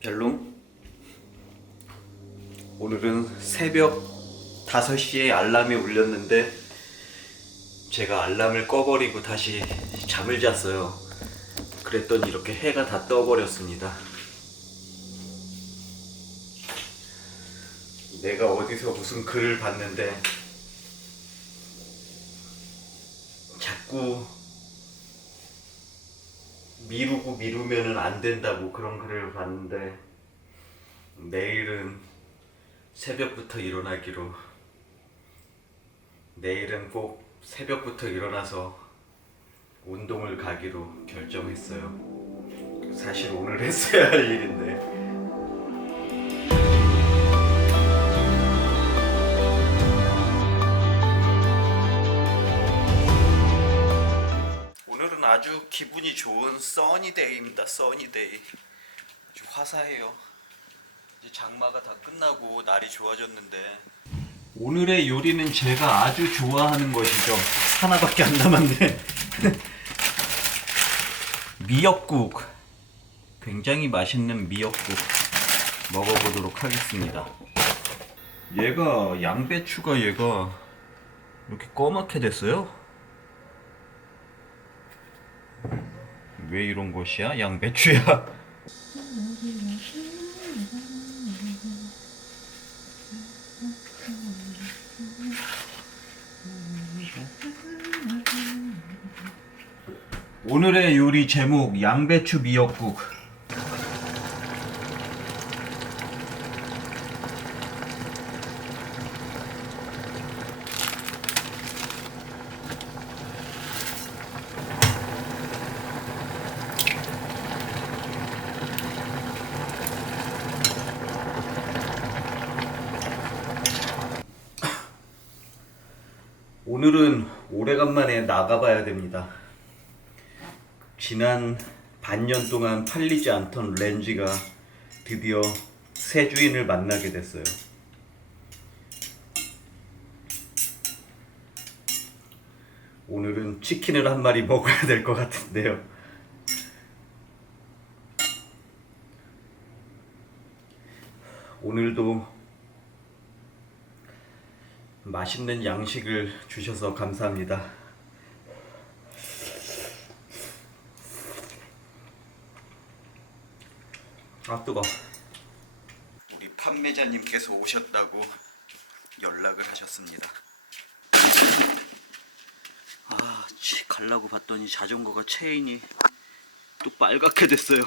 별로? 오늘은 새벽 5시에 알람이 울렸는데 제가 알람을 꺼버리고 다시 잠을 잤어요. 그랬더니 이렇게 해가 다 떠버렸습니다. 내가 어디서 무슨 글을 봤는데 자꾸 미루면은 안 된다고 그런 글을 봤는데 내일은 새벽부터 일어나기로, 내일은 꼭 새벽부터 일어나서 운동을 가기로 결정했어요. 사실 오늘 했어야 할 일인데. 오늘은 아주 기분이 좋은 써니데이입니다. 써니데이. 아주 화사해요. 이제 장마가 다 끝나고 날이 좋아졌는데 오늘의 요리는 제가 아주 좋아하는 것이죠. 하나밖에 안 남았네. 미역국. 굉장히 맛있는 미역국 먹어보도록 하겠습니다. 얘가 양배추가 얘가 이렇게 꺼맣게 됐어요. 왜 이런 것이야? 양배추야. 오늘의 요리 제목 양배추 미역국. 오늘은 오래간만에 나가봐야 됩니다. 지난 반년 동안 팔리지 않던 렌즈가 드디어 새 주인을 만나게 됐어요. 오늘은 치킨을 한 마리 먹어야 될 것 같은데요. 오늘도 맛있는 양식을 주셔서 감사합니다. 아 뜨거. 우리 판매자님께서 오셨다고 연락을 하셨습니다. 가려고 봤더니 자전거가 체인이 또 빨갛게 됐어요.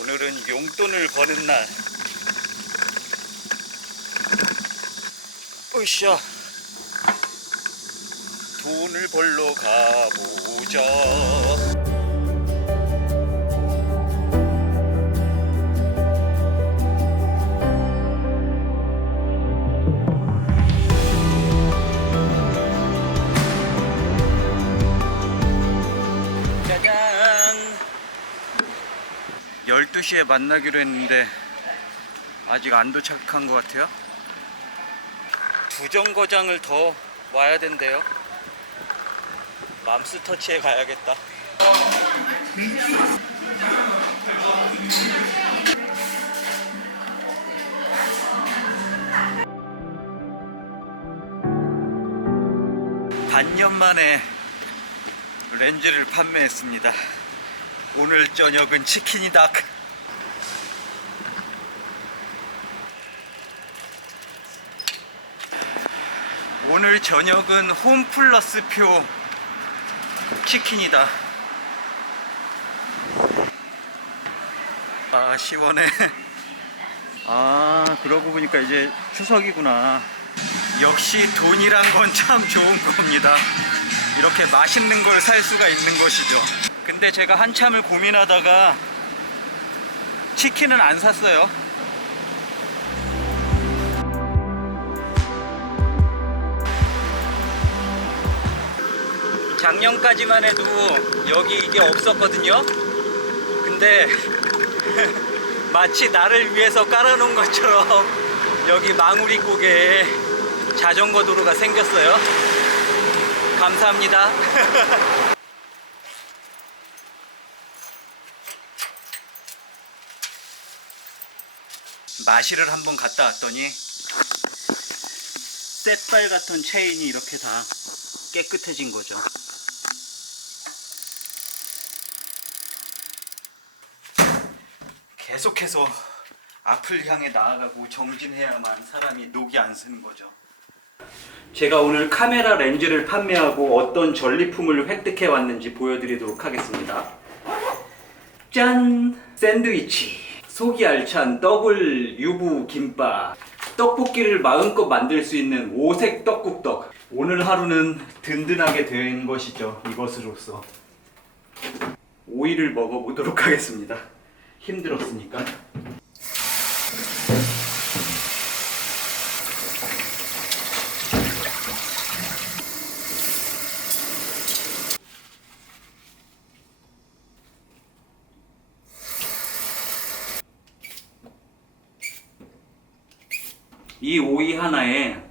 오늘은 용돈을 버는 날. 으쌰. 돈을 벌러 가보자. 짜잔. 12시에 만나기로 했는데 아직 안 도착한 것 같아요. 두 정거장을 더 와야 된대요. 맘스터치에 가야겠다. 반년 만에 렌즈를 판매했습니다. 오늘 저녁은 치킨이다. 오늘 저녁은 홈플러스 표 치킨이다. 아 시원해. 아 그러고 보니까 이제 추석이구나. 역시 돈이란 건 참 좋은 겁니다. 이렇게 맛있는 걸 살 수가 있는 것이죠. 근데 제가 한참을 고민하다가 치킨은 안 샀어요. 작년까지만 해도 여기 이게 없었거든요. 깔았는데 마치 나를 위해서 깔아놓은 것처럼 여기 망우리 고개에 자전거 도로가 생겼어요. 감사합니다. 마실을 한번 갔다 왔더니 쇳발 같은 체인이 이렇게 다 깨끗해진 거죠. 계속해서 앞을 향해 나아가고 정진해야만 사람이 녹이 안 쓰는 거죠. 제가 오늘 카메라 렌즈를 판매하고 어떤 전리품을 획득해 왔는지 보여드리도록 하겠습니다. 짠! 샌드위치, 속이 알찬 더블 유부 김밥, 떡볶이를 마음껏 만들 수 있는 오색 떡국떡. 오늘 하루는 든든하게 된 것이죠. 이것으로써 오이를 먹어보도록 하겠습니다. 힘들었으니까. 이 오이 하나에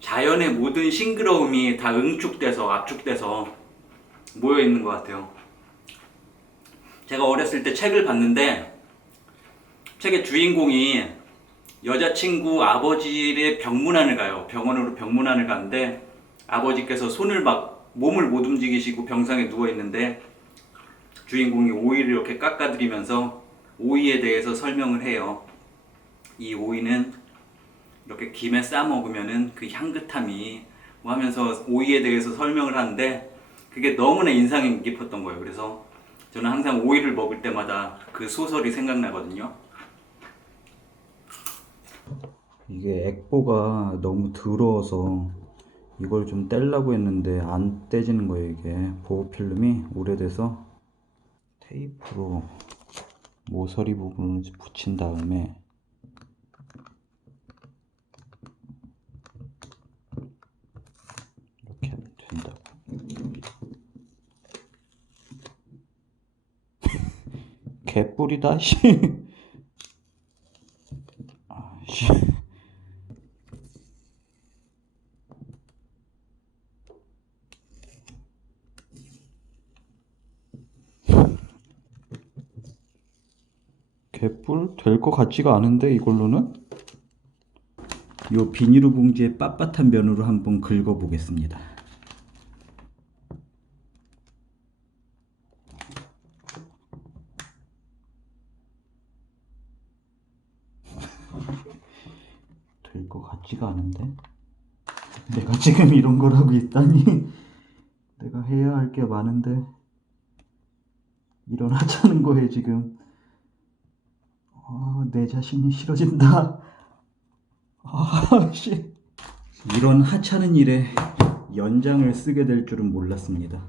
자연의 모든 싱그러움이 다 응축돼서 압축돼서 모여 있는 것 같아요. 제가 어렸을 때 책을 봤는데 책의 주인공이 여자친구 아버지의 병문안을 가요. 병원으로 병문안을 가는데 아버지께서 손을 막 몸을 못 움직이시고 병상에 누워 있는데 주인공이 오이를 이렇게 깎아드리면서 오이에 대해서 설명을 해요. 이 오이는 이렇게 김에 싸 먹으면은 그 향긋함이 뭐 하면서 오이에 대해서 설명을 하는데 그게 너무나 인상이 깊었던 거예요. 그래서 저는 항상 오이를 먹을 때마다 그 소설이 생각나거든요. 이게 액보가 너무 더러워서 이걸 좀 떼려고 했는데 안 떼지는 거예요. 이게 보호필름이 오래돼서 테이프로 모서리 부분을 붙인 다음에 이렇게 하면 된다고. 개뿔이다 씨. 아, 씨. 개뿔 될 것 같지가 않은데 이걸로는. 요 비닐루 봉지에 빳빳한 면으로 한번 긁어 보겠습니다. 될 것 같지가 않은데 내가 지금 이런 걸 하고 있다니. 내가 해야 할 게 많은데 일어나자는 거에 지금 내 자신이 싫어진다. 씨. 이런 하찮은 일에 연장을 쓰게 될 줄은 몰랐습니다.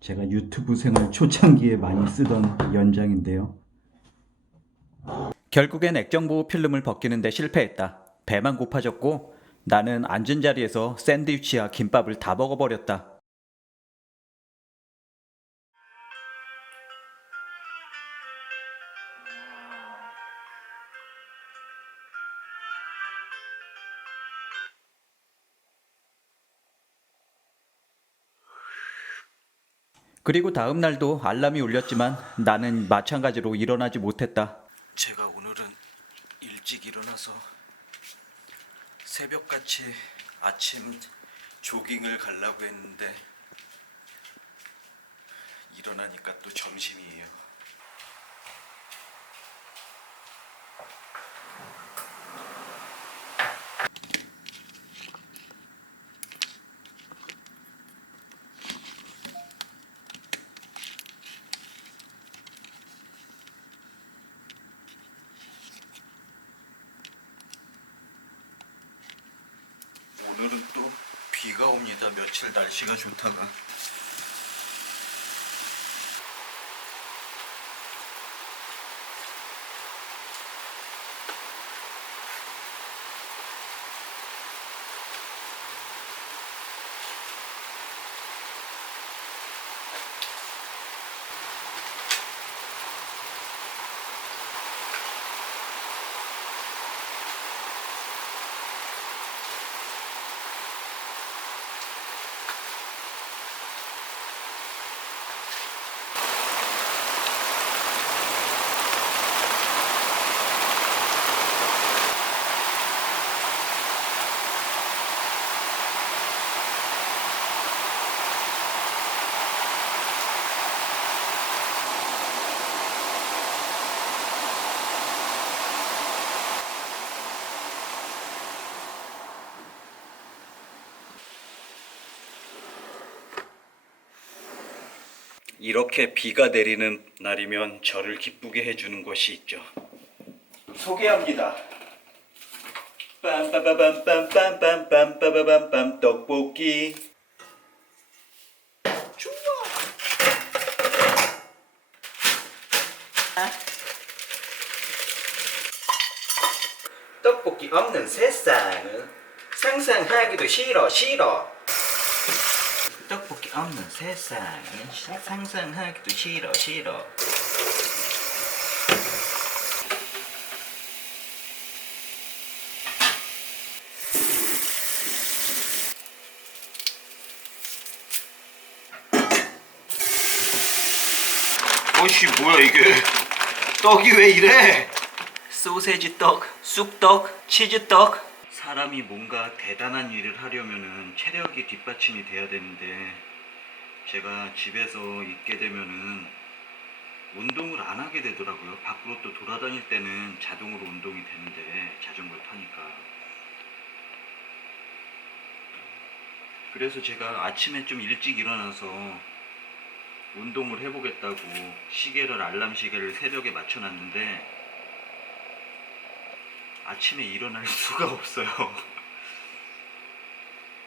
제가 유튜브 생활 초창기에 많이 쓰던 연장인데요. 결국엔 액정보호 필름을 벗기는데 실패했다. 배만 고파졌고 나는 앉은 자리에서 샌드위치와 김밥을 다 먹어버렸다. 그리고 다음 날도 알람이 울렸지만 나는 마찬가지로 일어나지 못했다. 제가 오늘은 일찍 일어나서 새벽같이 아침 조깅을 가려고 했는데 일어나니까 또 점심이에요. 오늘은 또 비가 옵니다. 며칠 날씨가 좋다가. 이렇게 비가 내리는 날이면 저를 기쁘게 해주는 것이 있죠. 소개합니다. 빰빠바밤빰빰빰빰빰빰빰 떡볶이. 좋아. 떡볶이 없는 세상은 상상하기도 싫어. 떡볶이 없는 세상은 상상하기도 싫어. 어이씨 뭐야 이게, 떡이 왜 이래? 소세지 떡, 쑥떡, 치즈떡. 사람이 뭔가 대단한 일을 하려면은 체력이 뒷받침이 돼야 되는데 제가 집에서 있게 되면은 운동을 안 하게 되더라고요. 밖으로 또 돌아다닐 때는 자동으로 운동이 되는데 자전거를 타니까. 그래서 제가 아침에 좀 일찍 일어나서 운동을 해보겠다고 알람 시계를 새벽에 맞춰놨는데 아침에 일어날 수가 없어요.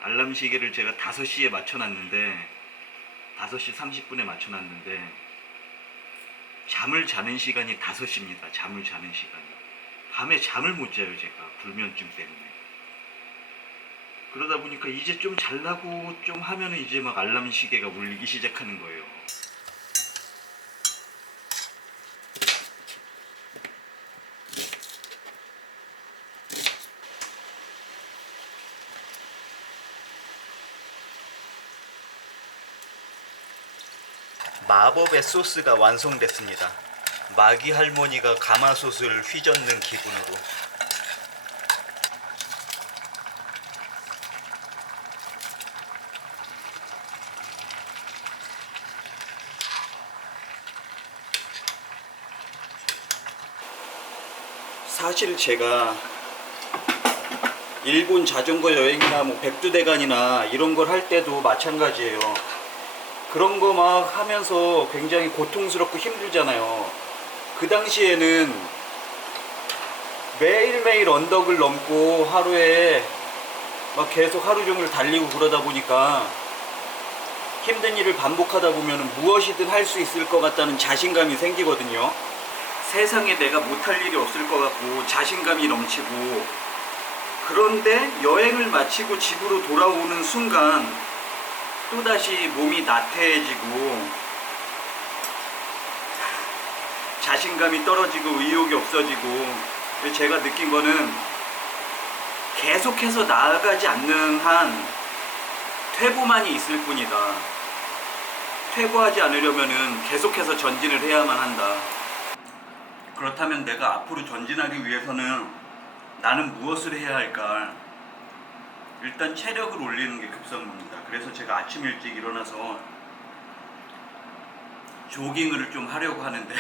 알람 시계를 제가 5시에 맞춰놨는데 5시 30분에 맞춰놨는데 잠을 자는 시간이 5시입니다. 잠을 자는 시간이. 밤에 잠을 못 자요 제가, 불면증 때문에. 그러다 보니까 이제 좀 잘라고 좀 하면은 이제 막 알람 시계가 울리기 시작하는 거예요. 마법의 소스가 완성됐습니다. 마기 할머니가 가마솥을 휘젓는 기분으로. 사실 제가 일본 자전거 여행이나 뭐 백두대간이나 이런 걸 할 때도 마찬가지예요. 그런 거 막 하면서 굉장히 고통스럽고 힘들잖아요. 그 당시에는 매일매일 언덕을 넘고 하루에 막 계속 하루 종일 달리고 그러다 보니까 힘든 일을 반복하다 보면 무엇이든 할 수 있을 것 같다는 자신감이 생기거든요. 세상에 내가 못할 일이 없을 것 같고 자신감이 넘치고, 그런데 여행을 마치고 집으로 돌아오는 순간 또다시 몸이 나태해지고 자신감이 떨어지고 의욕이 없어지고. 제가 느낀 거는 계속해서 나아가지 않는 한 퇴보만이 있을 뿐이다. 퇴보하지 않으려면은 계속해서 전진을 해야만 한다. 그렇다면 내가 앞으로 전진하기 위해서는 나는 무엇을 해야 할까? 일단 체력을 올리는 게 급선무입니다. 그래서 제가 아침 일찍 일어나서 조깅을 좀 하려고 하는데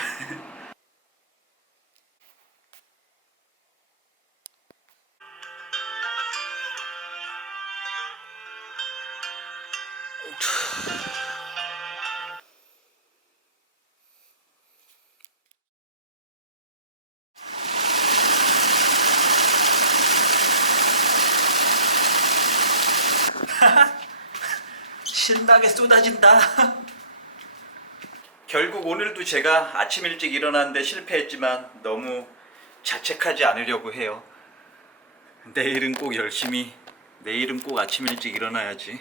신나게 쏟아진다. 결국 오늘도 제가 아침 일찍 일어났는데 실패했지만 너무 자책하지 않으려고 해요. 내일은 꼭 아침 일찍 일어나야지.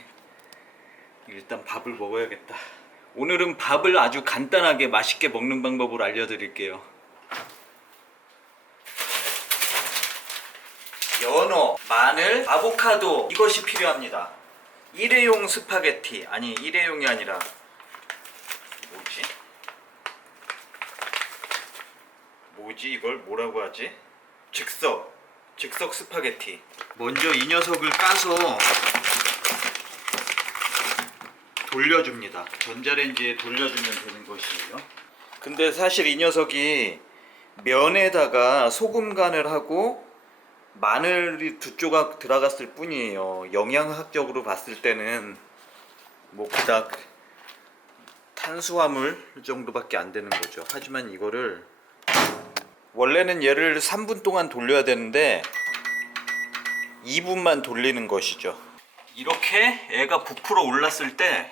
일단 밥을 먹어야겠다. 오늘은 밥을 아주 간단하게 맛있게 먹는 방법을 알려드릴게요. 연어, 마늘, 아보카도, 이것이 필요합니다. 일회용 스파게티, 아니 일회용이 아니라 뭐지 이걸 뭐라고 하지? 즉석 스파게티. 먼저 이 녀석을 까서 돌려줍니다. 전자레인지에 돌려주면 되는 것이에요. 근데 사실 이 녀석이 면에다가 소금 간을 하고 마늘이 2조각 들어갔을 뿐이에요. 영양학적으로 봤을 때는 뭐 그닥 탄수화물 정도밖에 안 되는 거죠. 하지만 이거를 원래는 얘를 3분 동안 돌려야 되는데 2분만 돌리는 것이죠. 이렇게 애가 부풀어 올랐을 때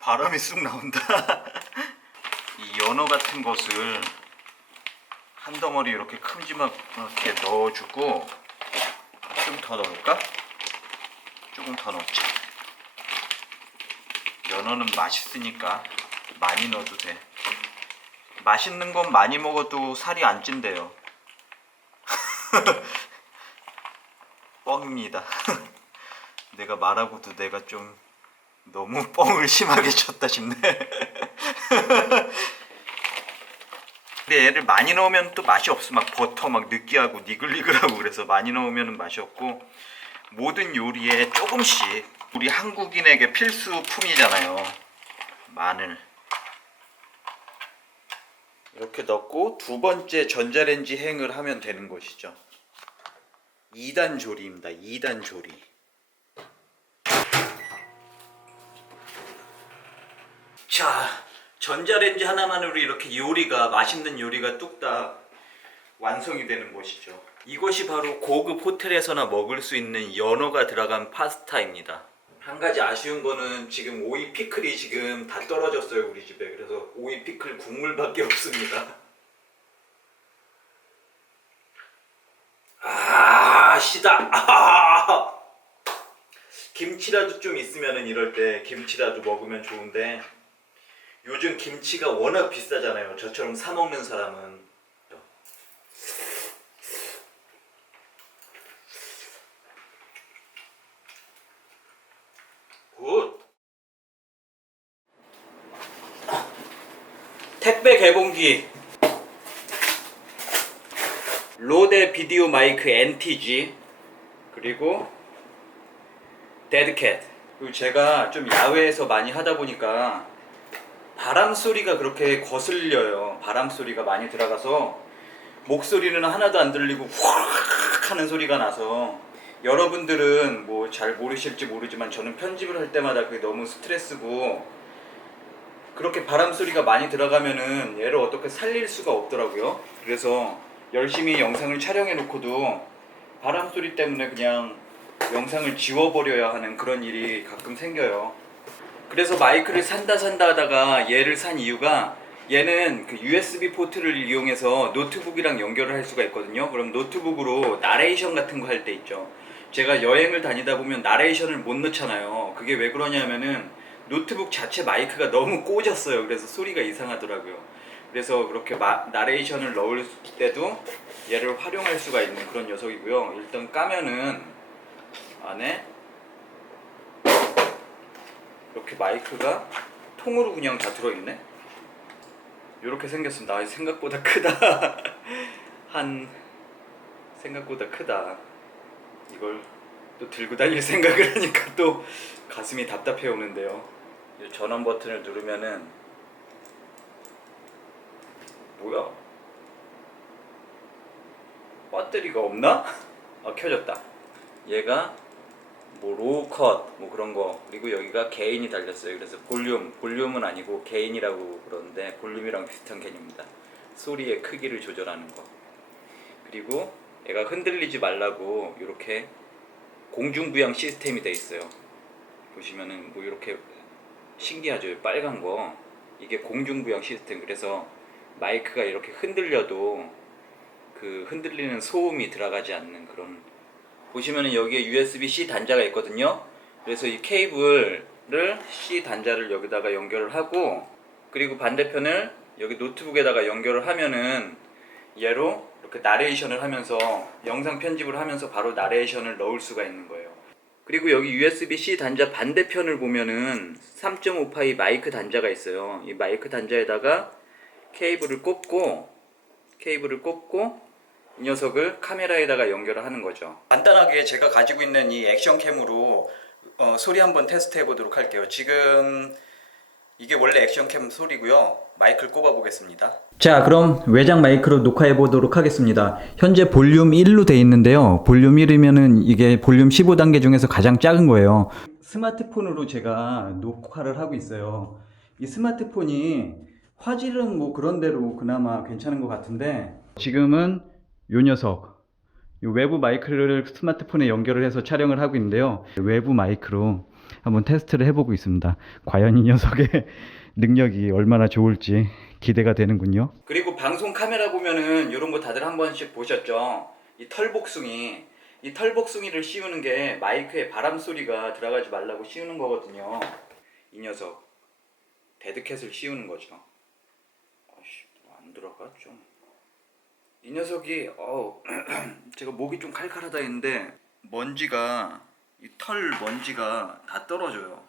바람이 쑥 나온다. 이 연어 같은 것을 한 덩어리 이렇게 큼지막하게 넣어주고, 좀 더 넣을까? 조금 더 넣자. 연어는 맛있으니까 많이 넣어도 돼. 맛있는 건 많이 먹어도 살이 안 찐대요. 뻥입니다. 내가 말하고도 내가 좀 너무 뻥을 심하게 쳤다 싶네. 근데 얘를 많이 넣으면 또 맛이 없어. 막 버터 막 느끼하고 니글니글하고, 그래서 많이 넣으면 맛이 없고, 모든 요리에 조금씩, 우리 한국인에게 필수품이잖아요, 마늘. 이렇게 넣고 두 번째 전자레인지 행을 하면 되는 것이죠. 2단 조리입니다. 2단 조리. 자, 전자레인지 하나만으로 이렇게 요리가, 맛있는 요리가 뚝딱 완성이 되는 것이죠. 이것이 바로 고급 호텔에서나 먹을 수 있는 연어가 들어간 파스타입니다. 한 가지 아쉬운 거는 지금 오이 피클이 지금 다 떨어졌어요, 우리 집에. 그래서 오이 피클 국물밖에 없습니다. 시다. 김치라도 좀 있으면은, 이럴 때 김치라도 먹으면 좋은데 요즘 김치가 워낙 비싸잖아요, 저처럼 사 먹는 사람은. 굿. 택배 개봉기. 로데 비디오 마이크 NTG, 그리고 데드캣. 그리고 제가 좀 야외에서 많이 하다 보니까 바람 소리가 그렇게 거슬려요. 바람 소리가 많이 들어가서 목소리는 하나도 안 들리고 후악 하는 소리가 나서, 여러분들은 뭐 잘 모르실지 모르지만 저는 편집을 할 때마다 그게 너무 스트레스고, 그렇게 바람 소리가 많이 들어가면은 얘를 어떻게 살릴 수가 없더라고요. 그래서 열심히 영상을 촬영해 놓고도 바람 소리 때문에 그냥 영상을 지워버려야 하는 그런 일이 가끔 생겨요. 그래서 마이크를 산다 하다가 얘를 산 이유가, 얘는 그 USB 포트를 이용해서 노트북이랑 연결을 할 수가 있거든요. 그럼 노트북으로 나레이션 같은 거 할 때 있죠. 제가 여행을 다니다 보면 나레이션을 못 넣잖아요. 그게 왜 그러냐면은 노트북 자체 마이크가 너무 꽂았어요. 그래서 소리가 이상하더라고요. 그래서 그렇게 나레이션을 넣을 때도 얘를 활용할 수가 있는 그런 녀석이고요. 일단 까면은 안에 이렇게 마이크가 통으로 그냥 다 들어있네. 이렇게 생겼습니다. 생각보다 크다. 생각보다 크다. 이걸 또 들고 다닐 생각을 하니까 또 가슴이 답답해 오는데요. 이 전원 버튼을 누르면은, 뭐야? 배터리가 없나? 켜졌다. 얘가 뭐 로우 컷 뭐 그런 거, 그리고 여기가 게인이 달렸어요. 그래서 볼륨은 아니고 게인이라고 그러는데, 볼륨이랑 비슷한 개념입니다. 소리의 크기를 조절하는 거. 그리고 얘가 흔들리지 말라고 이렇게 공중부양 시스템이 돼 있어요. 보시면은 뭐 이렇게 신기하죠, 빨간 거. 이게 공중부양 시스템. 그래서 마이크가 이렇게 흔들려도 그 흔들리는 소음이 들어가지 않는 그런. 보시면은 여기에 USB-C 단자가 있거든요. 그래서 이 케이블을 C 단자를 여기다가 연결을 하고, 그리고 반대편을 여기 노트북에다가 연결을 하면은 얘로 이렇게 나레이션을 하면서, 영상 편집을 하면서 바로 나레이션을 넣을 수가 있는 거예요. 그리고 여기 USB-C 단자 반대편을 보면은 3.5파이 마이크 단자가 있어요. 이 마이크 단자에다가 케이블을 꼽고 이 녀석을 카메라에다가 연결을 하는 거죠. 간단하게 제가 가지고 있는 이 액션캠으로 소리 한번 테스트 해보도록 할게요. 지금 이게 원래 액션캠 소리고요. 마이크를 꼽아 보겠습니다. 자, 그럼 외장 마이크로 녹화해 보도록 하겠습니다. 현재 볼륨 1로 돼 있는데요. 볼륨 1이면은 이게 볼륨 15단계 중에서 가장 작은 거예요. 스마트폰으로 제가 녹화를 하고 있어요. 이 스마트폰이 화질은 뭐 그런 대로 그나마 괜찮은 것 같은데 지금은 요 녀석 요 외부 마이크를 스마트폰에 연결을 해서 촬영을 하고 있는데요. 외부 마이크로 한번 테스트를 해보고 있습니다. 과연 이 녀석의 능력이 얼마나 좋을지 기대가 되는군요. 그리고 방송 카메라 보면은 이런 거 다들 한 번씩 보셨죠? 이 털복숭이, 이 털복숭이를 씌우는 게 마이크에 바람 소리가 들어가지 말라고 씌우는 거거든요. 이 녀석 데드캣을 씌우는 거죠. 안 들어가 좀. 이 녀석이 제가 목이 좀 칼칼하다 했는데 먼지가 이 털 먼지가 다 떨어져요.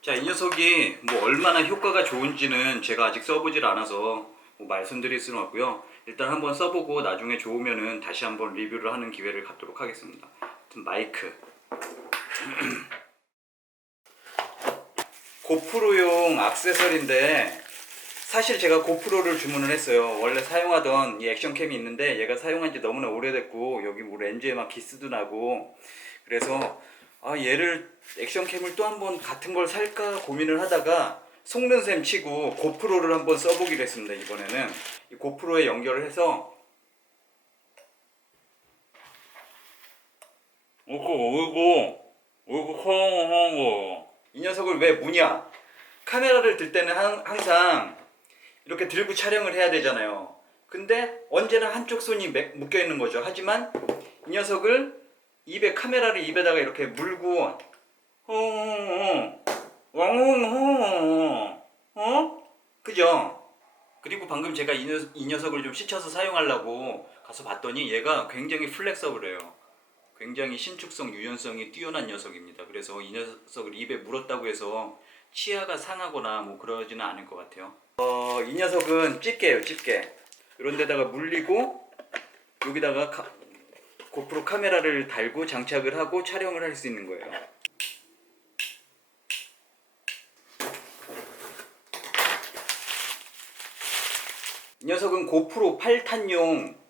자, 이 녀석이 뭐 얼마나 효과가 좋은지는 제가 아직 써보질 않아서 뭐 말씀드릴 수는 없고요. 일단 한번 써보고 나중에 좋으면은 다시 한번 리뷰를 하는 기회를 갖도록 하겠습니다. 하여튼 마이크 고프로용 액세서리인데 사실 제가 고프로를 주문을 했어요. 원래 사용하던 이 액션캠이 있는데 얘가 사용한 지 너무나 오래됐고 여기 뭐 렌즈에 막 기스도 나고 그래서 얘를 액션캠을 또 한번 같은 걸 살까 고민을 하다가 속는 셈 치고 고프로를 한번 써보기로 했습니다. 이번에는 이 고프로에 연결을 해서 이 녀석을 왜 무냐? 카메라를 들 때는 항상 이렇게 들고 촬영을 해야 되잖아요. 근데 언제나 한쪽 손이 묶여 있는 거죠. 하지만 이 녀석을 카메라를 입에다가 이렇게 물고 그죠? 그리고 방금 제가 이 녀석을 좀 씻혀서 사용하려고 가서 봤더니 얘가 굉장히 플렉서블해요. 굉장히 신축성, 유연성이 뛰어난 녀석입니다. 그래서 이 녀석을 입에 물었다고 해서 치아가 상하거나 뭐 그러지는 않을 것 같아요. 이 녀석은 집게예요, 집게. 이런 데다가 물리고 여기다가 고프로 카메라를 달고 장착을 하고 촬영을 할 수 있는 거예요. 이 녀석은 고프로 8탄용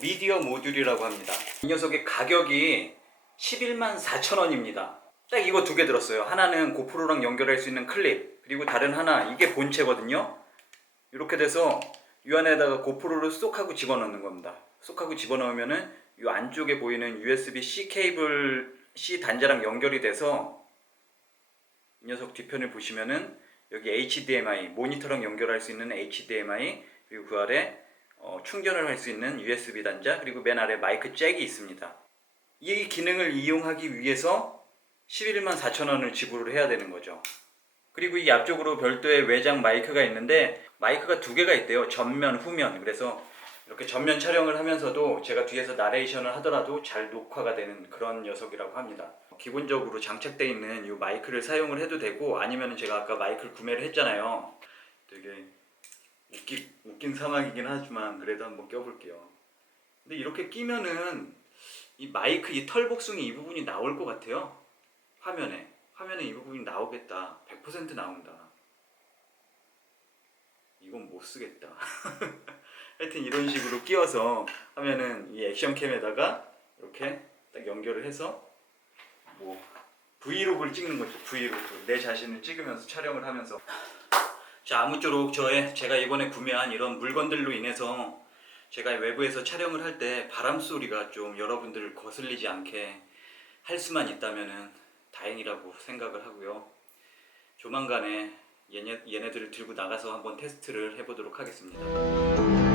미디어 모듈이라고 합니다. 이 녀석의 가격이 114,000원입니다. 딱 이거 두 개 들었어요. 하나는 고프로랑 연결할 수 있는 클립, 그리고 다른 하나 이게 본체거든요. 이렇게 돼서 이 안에다가 고프로를 쏙 하고 집어넣는 겁니다. 쏙 하고 집어넣으면은 이 안쪽에 보이는 USB-C 케이블 C 단자랑 연결이 돼서 이 녀석 뒤편을 보시면은 여기 HDMI 모니터랑 연결할 수 있는 HDMI, 그리고 그 아래 충전을 할 수 있는 USB 단자, 그리고 맨 아래 마이크 잭이 있습니다. 이 기능을 이용하기 위해서 114,000원을 지불을 해야 되는 거죠. 그리고 이 앞쪽으로 별도의 외장 마이크가 있는데 마이크가 두 개가 있대요. 전면, 후면. 그래서 이렇게 전면 촬영을 하면서도 제가 뒤에서 나레이션을 하더라도 잘 녹화가 되는 그런 녀석이라고 합니다. 기본적으로 장착되어 있는 이 마이크를 사용을 해도 되고, 아니면 제가 아까 마이크를 구매를 했잖아요. 되게 웃긴 상황이긴 하지만 그래도 한번 껴볼게요. 근데 이렇게 끼면은 이 마이크 이 털복숭이 이 부분이 나올 것 같아요. 화면에 이 부분이 나오겠다. 100% 나온다. 이건 못 쓰겠다. 하여튼 이런 식으로 끼워서 하면은 이 액션캠에다가 이렇게 딱 연결을 해서 뭐 브이로그를 찍는 거죠. 브이로그. 내 자신을 찍으면서 촬영을 하면서. 자, 아무쪼록 제가 이번에 구매한 이런 물건들로 인해서 제가 외부에서 촬영을 할 때 바람 소리가 좀 여러분들을 거슬리지 않게 할 수만 있다면은 다행이라고 생각을 하고요. 조만간에 얘네들을 들고 나가서 한번 테스트를 해보도록 하겠습니다.